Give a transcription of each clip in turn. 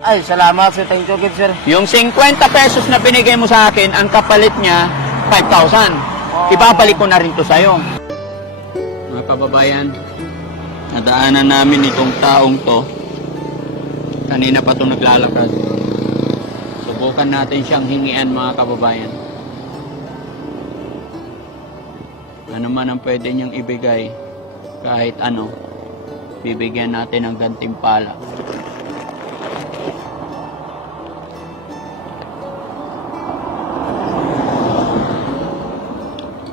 Ay, salamat sir. Thank you, good sir. Yung 50 pesos na binigay mo sa akin, ang kapalit niya, 5,000. Ibabalik ko na rin to sa'yo. Mga kababayan, nadaanan namin itong taong to. Kanina pa ito naglalakad. Subukan natin siyang hingian, mga kababayan. Ano man ang pwede niyang ibigay, kahit ano, bibigyan natin ng gantimpala.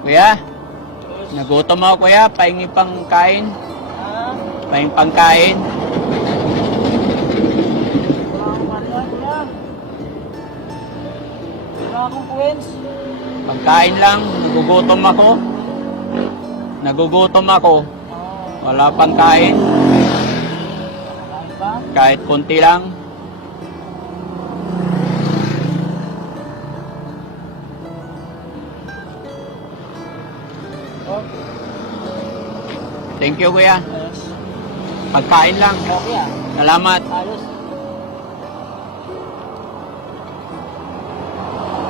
Kuya, nagutom ako kuya, pahingi pang kain. Pahingi pang kain. Wala akong coins. Pagkain lang, nagugutom ako. Nagugutom ako. Wala pang kain. Kahit konti lang. Thank you kuya. Pagkain lang. Okay ah. Salamat. Ayos.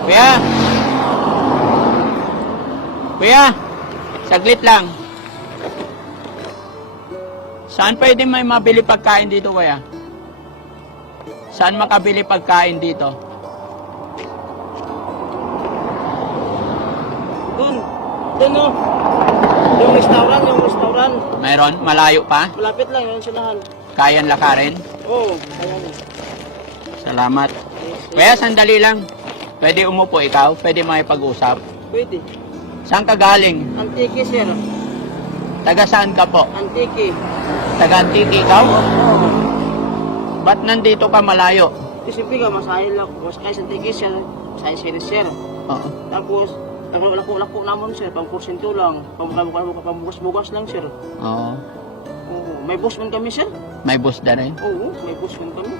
Kuya! Kuya! Saglit lang. Saan pwede may mabili pagkain dito, kuya? Saan makabili pagkain dito? Doon o. Yung restaurant. Mayroon? Malayo pa? Malapit lang yung sinahan. Kayan lakarin? Oo, ayan. Salamat. Kuya, sandali lang. Pwede umupo ikaw? Pwede makipag-usap? Pwede. Saan ka galing? Antiki sir. Taga saan ka po? Antiki. Taga Antique ikaw? Oo. Ba't nandito ka malayo? Siyempre ka, masahin lang. Mas kaya sa Antiki sir. Masahin sir sir. Oo. Tapos, lako naman sir. Pang-porsinto lang. Pambugas-bugas lang sir. Oo. Oo. May boss man kami sir. May bus na rin. Oo, may boss man kami.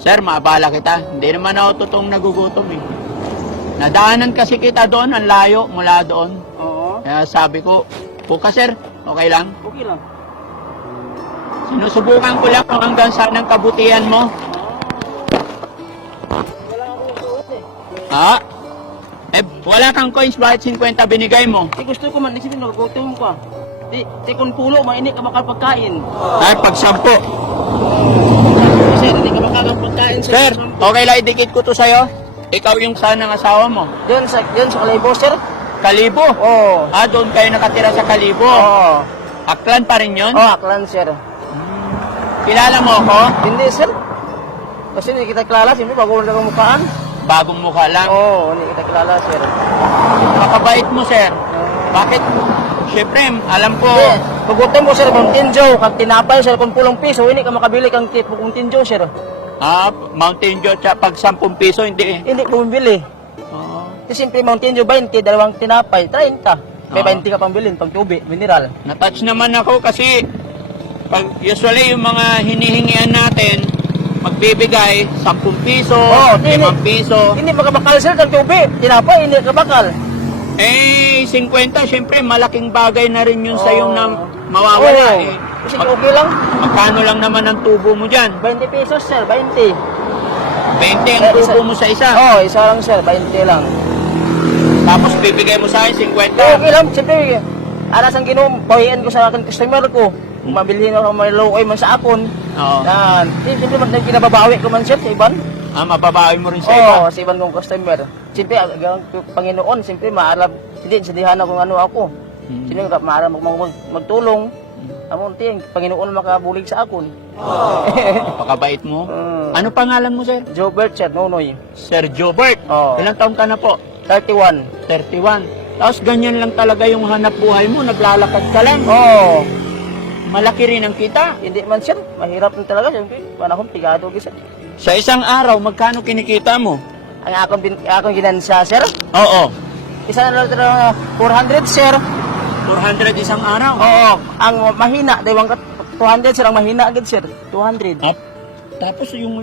Sir, maabala kita. Hindi naman ako totoong nagugutom eh. Nadaanan kasi kita doon, ang layo mula doon. Oo. Kaya sabi ko, buka sir, okay lang? Okay lang. Sinusubukan ko lang kung hanggang saan ang kabutihan mo. Wala akong suot eh. Ha? Eh, wala kang coins, bakit 50 binigay mo? Gusto ko man, isipin naggutom ka. Di kung pulo, mainit ka makapagkain. Ay, pag 10. Sir, hindi ka makakapagkain Sir, okay lang idikit ko to sa'yo. Ikaw yung sana ng asawa mo. Diyan sa Kalibo, sir. Kalibo? Oo. Ah, doon kayo nakatira sa Kalibo. Oo. Aklan pa rin yun? Oh, Aklan, sir. Kilala mo ako? Hindi, sir. Kasi hindi kita kilala, siyempre bago lang ang mukhaan. Bagong mukha lang. Oo, hindi kita kilala, sir. Napakabait mo, sir. Bakit? Siyempre, alam ko. Hindi, pagutom mo, sir, kung tinjo, kag tinapay, sir, kung pulong piso, hindi ka makabili kang kung tinjo, sir. Ah, Mountain Dew, pag 10 piso, hindi eh. Hindi ko bumili. Oo. Kasi siyempre, Mountain Dew, 20, dalawang tinapay, 30. May Oo. 20 ka pang bilhin, pang tubig, mineral. Na-touch naman ako kasi pag usually yung mga hinihingian natin, magbibigay 10 piso, Oo, 5 piso. Hindi makabakal, sir, kang tubig. Tinapay, hindi ka bakal. Eh, 50, syempre, malaking bagay na rin yun Oo. sa'yo na mawawala Oo. eh. Kasi okay lang. Magkano lang naman ang tubo mo dyan? 20 pesos, sir, 20. 20 ang tubo mo sa isa. Oo, isa lang, sir, 20 lang. Tapos bibigay mo sa akin 50. Okay lang, siyempre, alas ang pahiyan ko sa akin customer ko. Kung mabilhin ako may low man sa akon. Oo. Yan. Siyempre, man kinababawi ko man, sir, sa iban. Ah, mababawi mo rin sa iba. Oo, sa iban kong customer. Siyempre, ang Panginoon, siyempre, maalam, hindi, sadihan ako ng ano ako. Siyempre, maalam magtulong. Amon, ting, Panginoon makabulig sa akon. Napakabait mo. Ano pangalan mo, sir? Jobert, sir, Nonoy. Sir Jobert. Oo. Ilang taong ka na po? 31. 31. Tapos ganyan lang talaga yung hanap buhay mo, naglalakad ka lang. Oo. Malaki rin ang kita. Hindi man, sir, mahirap na talaga, siyempre, panahon, tigado, sir. Sa isang araw, magkano kinikita mo? Ang akong ginansya, sir. Oo. Isa na lang 400, sir. 400 isang araw. Oo. Ang mahina, diwang 200, sir. Ang mahina agad, sir. 200. Tapos yung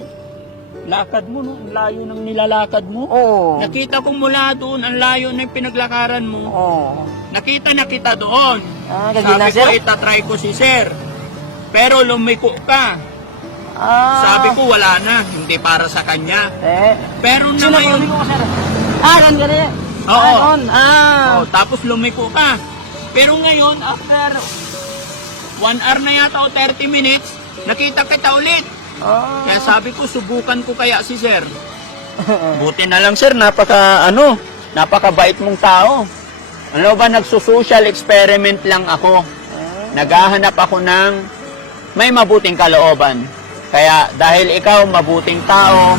lakad mo, no? Ang layo ng nilalakad mo. Oo. Nakita ko mula doon, ang layo ng pinaglakaran mo. Oo. Nakita na kita doon. Ah, ganyan na, Sabi sir. ko, itatry ko si sir. Pero lumiko ka. Sabi ko wala na, hindi para sa kanya. Pero na Sino ngayon, ko, sir? Gan gani. Oo. Ayun. Tapos lumiko ka. Pero ngayon, after 1 hour na yata o 30 minutes, nakita kita ulit. Kaya sabi ko, subukan ko kaya si sir. Buti na lang sir, napakabait mong tao. Ano ba, nagsusocial experiment lang ako. Naghahanap ako ng may mabuting kalooban. Kaya dahil ikaw mabuting tao,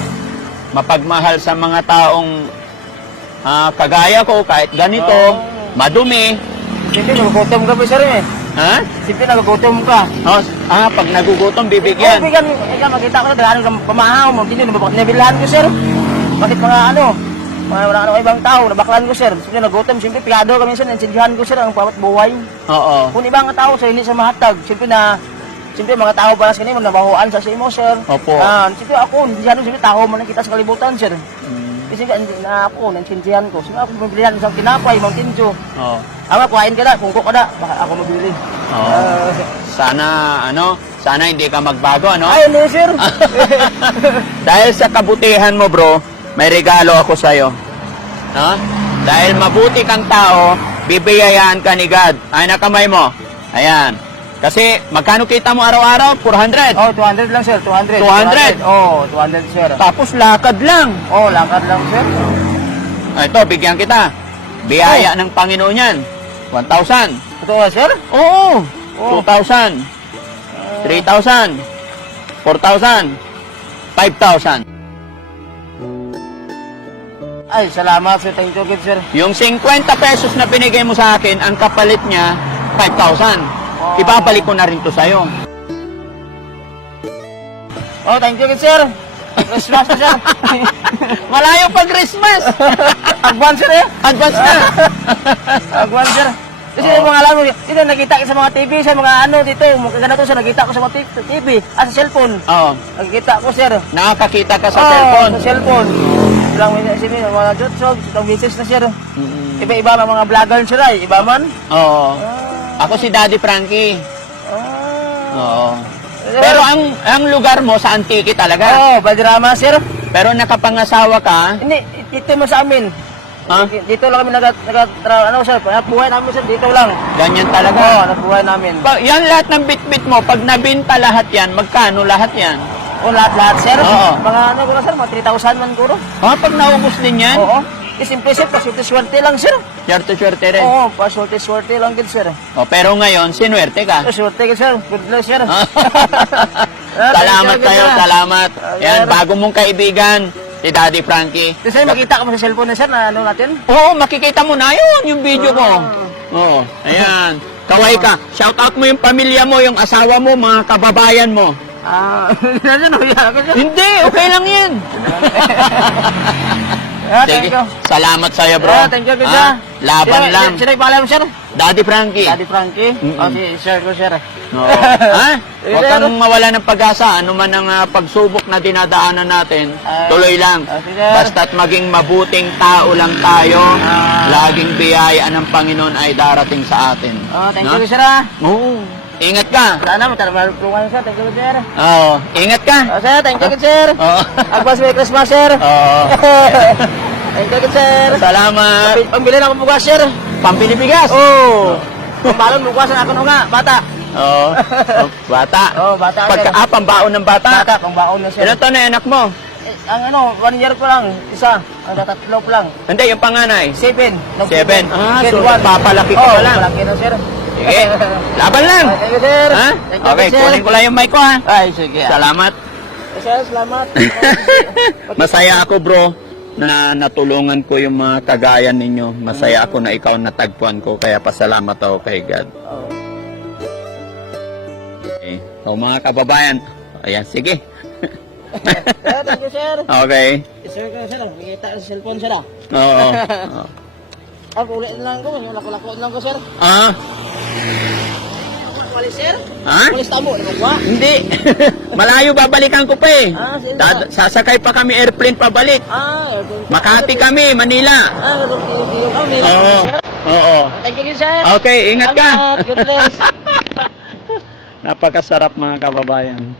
mapagmahal sa mga taong kagaya ko, kahit ganito, madumi. Siyempre, nagugutom ka ba, sir, eh? Ha? Siyempre, nagugutom ka. Pag nagugutom, bibigyan. Ikaw, makita ko na, dahil kang pamahaw mo, hindi nabilahan ko, sir. Bakit mga ibang tao, nabaklan ko, sir. Siyempre, nagutom, siyempre, piyado kami, sir, nansindihan ko, sir, ang pawat buhay. Oo. Kung ibang tao, sir, hindi sa mahatag, siyempre, mga tao para sa kanimo, nabahuan sa imo, sir. Opo. Siyempre, ako, siyempre, tao man kita sa kalibutan, sir. Kasi ako, nansindihan ko. Siyempre, ako mabilihan sa tinapay, mga tinjo. Oo. Kuhain ka na, kungko ka na, baka ako mabili. Sana hindi ka magbago, ano? Ay, no, sir. Dahil sa kabutihan mo, bro, may regalo ako sa'yo. No? Dahil mabuti kang tao, bibiyayaan ka ni God. Ay, nakamay mo. Ayan. Kasi, magkano kita mo araw-araw? 400. 200 lang, sir. 200. 200? 200, sir. Tapos, lakad lang. Lakad lang, sir. Ito, bigyan kita. Biyaya ng Panginoon yan. 1,000. Ito ba, sir? Oo. 2,000. 3,000. 4,000. 5,000. Ay, salamat, sir. Thank you, good, sir. Yung 50 pesos na binigay mo sa akin, ang kapalit niya, 5,000. Ibabalik ko na rin to sa'yo. Thank you, good, sir. Christmas na, sir. Malayo pag Christmas. Advance, sir, eh. Advance na. Advance, sir. Kasi yung mga alam mo, dito nakita ko sa mga TV, sa mga dito, ganito sir, nakita ko sa mga TV, sa cellphone. Oo. Nakikita ko, sir. Nakakakita ka sa cellphone. Sa cellphone. Ilang minutes, mga jotsog, itong misis na, sir. Iba-iba ang mga vlogger, sir, ay. Iba man. Oo. Ako si Daddy Frankie. Oo. Pero ang lugar mo sa Antique talaga. Badrama, sir. Pero nakapangasawa ka. Hindi, ito mo sa amin. Ha? Dito lang kami sir, buhay namin, sir, dito lang. Ganyan talaga. Nagbuhay namin. Yan lahat ng bit-bit mo, pag nabinta lahat yan, magkano lahat yan? Lahat, sir? Oo. Mga sir, mga 3,000 man guro. Pag naubos din yan? Oo. Simple, sir, paswerte lang, sir. Swerte rin. Oo, paswerte lang, good, sir. Pero ngayon, sinuwerte ka. Swerte ka, sir. Good luck, sir. Salamat kayo, salamat. Yan, bago mong kaibigan, si Daddy Frankie. Kasi makita ka mo sa cellphone na, sir, na natin? Oo, makikita mo na yun, yung video ko. Oo, ayan. Kaway ka. Shout out mo yung pamilya mo, yung asawa mo, mga kababayan mo. Hindi, okay lang yan. Sige, salamat sa'yo, bro. Thank you, sir. Laban lang. Sino yung pangalan mo, sir? Daddy Frankie. Daddy Frankie? Sir ko, sir. Oo. Huwag kang mawala ng pag-asa. Ano man ang pagsubok na dinadaanan natin, tuloy lang. Basta't maging mabuting tao lang tayo, laging biyaya ng Panginoon ay darating sa atin. Thank you, sir. Oo. Ingat ka. Sana matarapulungan, sir. Thank you, sir. Oo. Ingat ka. Sir, thank you, sir. Oo. Advance Merry Christmas, sir. Oo. Thank you, sir. Salamat. Pambili na akong bukas, sir. Pambili bigas. Oo. Pambalon bukas na ako nga, bata. Oo. Bata. Bata. Pambaon ng bata. Bata, pambaon na, sir. Ilan taon na anak mo? Ang 1 year pa lang, isa. Ang tatlo pa lang. Hindi, yung panganay. 7. 7. So one. papalaki ka pa lang. Palaki na, sir. Sige. Laban lang. Thank you, sir. Ha? Thank you, Okay, sir. kunin ko lang yung mic ko, ha? Ay, sige. Salamat. Sir, salamat. Masaya ako, bro, na natulungan ko yung mga kagaya ninyo. Masaya ako na ikaw natagpuan ko, kaya pasalamat ako kay God. Okay. So, mga kababayan, ayan, sige. Sir, thank you, sir. Okay. Sir, sir, nakikita sa cellphone, sir. Oo. Ulit lang ko, yung lako-lako lang ko, sir. Walis, sir? Ha? Walis tamo, ba? Hindi. Malayo, babalikan ko pa eh. Sige. Sasakay pa kami airplane pabalik. Makati kami, Manila. Dito kami. Oo. Oo. Thank you, sir. Okay, ingat ka. Salamat. God bless. Napakasarap mga kababayan.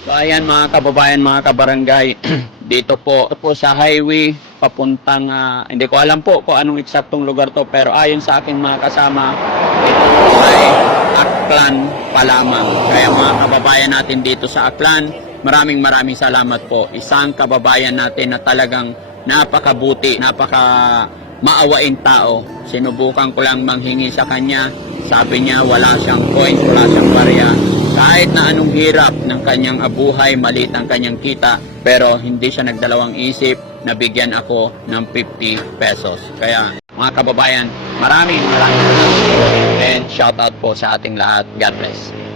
So ayan mga kababayan, mga kabarangay, dito po sa highway papuntang, hindi ko alam po kung anong eksaktong lugar to, pero ayon sa aking mga kasama, ito po ay Aklan pa lamang. Kaya mga kababayan natin dito sa Aklan, maraming salamat po. Isang kababayan natin na talagang napakabuti, maawaing tao. Sinubukan ko lang manghingi sa kanya. Sabi niya wala siyang coin, wala siyang barya. Kahit na anong hirap ng kanyang abuhay, maliit ang kanyang kita, pero hindi siya nagdalawang isip, nabigyan ako ng 50 pesos. Kaya mga kababayan, maraming salamat. And shout out po sa ating lahat. God bless.